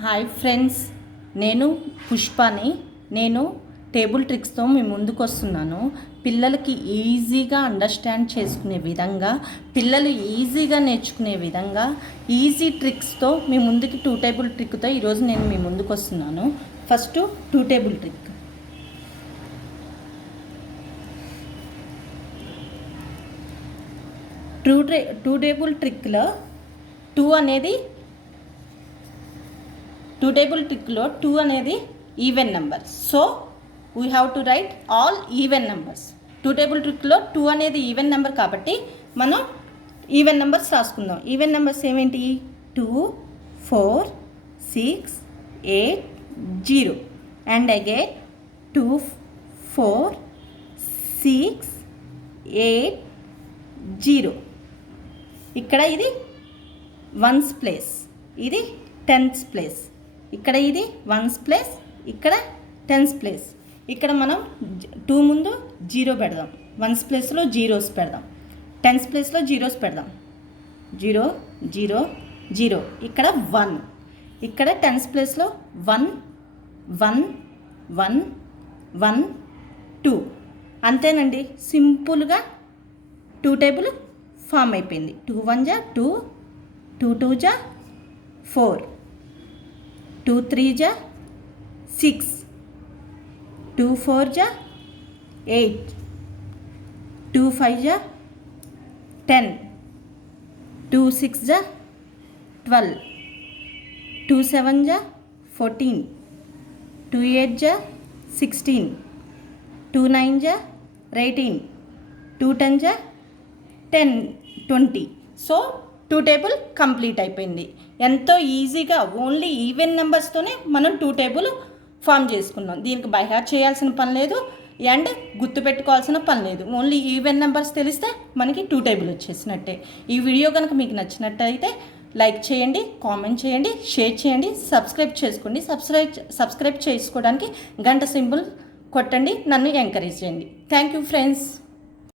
Hi friends, నేను పుష్పని. నేను table ట్రిక్స్తో మీ ముందుకు వస్తున్నాను. పిల్లలకి ఈజీగా అండర్స్టాండ్ చేసుకునే విధంగా, పిల్లలు ఈజీగా నేర్చుకునే విధంగా ఈజీ ట్రిక్స్తో మీ ముందుకి 2 టేబుల్ ట్రిక్తో ఈరోజు నేను మీ ముందుకు వస్తున్నాను. First 2 table trick. Two table ట్రిక్లో 2 అనేది even number. So we have to write all even numbers. 2 table ట్రిక్లో 2 అనేది ఈవెన్ నెంబర్ కాబట్టి మనం ఈవెన్ నెంబర్స్ రాసుకుందాం. ఈవెన్ నెంబర్స్ ఏమేంటి? 2, 4, 6, 8, 0 అండ్ అగైన్ 2, 4, 6, 8, 0. ఇక్కడ ఇది వన్స్ ప్లేస్, ఇది టెన్స్ ప్లేస్. ఇక్కడ ఇది వన్స్ ప్లేస్, ఇక్కడ టెన్స్ ప్లేస్. ఇక్కడ మనం 2 ముందు 0 పెడదాం, వన్స్ ప్లేస్లో జీరోస్ పెడదాం, టెన్స్ ప్లేస్లో జీరోస్ పెడదాం. 0, 0, 0. ఇక్కడ 1, ఇక్కడ టెన్స్ ప్లేస్లో 1, 1, 1, 1, 2. అంతేనండి, సింపుల్గా 2 టేబుల్ ఫామ్ అయిపోయింది. 2 1 జా 2, 2 2 జా 4, 2 3 జా 6, 2 4 జా 8, 2 5 జా 10, 2 6 జా 12, 2 7 జా 14, 2 8 జా 16, 2 9 జా 18, 2 10 జా 10, 20. సో 2 టేబుల్ కంప్లీట్ అయిపోయింది. ఎంతో ఈజీగా ఓన్లీ ఈవెన్ నెంబర్స్తోనే మనం 2 టేబుల్ ఫామ్ చేసుకున్నాం. దీనికి బై హార్ట్ చేయాల్సిన పని లేదు అండ్ గుర్తుపెట్టుకోవాల్సిన పని లేదు. ఓన్లీ ఈవెన్ నెంబర్స్ తెలిస్తే మనకి 2 టేబుల్ వచ్చేసినట్టే. ఈ వీడియో కనుక మీకు నచ్చినట్టయితే లైక్ చేయండి, కామెంట్ చేయండి, షేర్ చేయండి, సబ్స్క్రైబ్ చేసుకోండి. సబ్స్క్రైబ్ చేసుకోవడానికి గంట సింబల్ కొట్టండి, నన్ను ఎంకరేజ్ చేయండి. Thank you friends.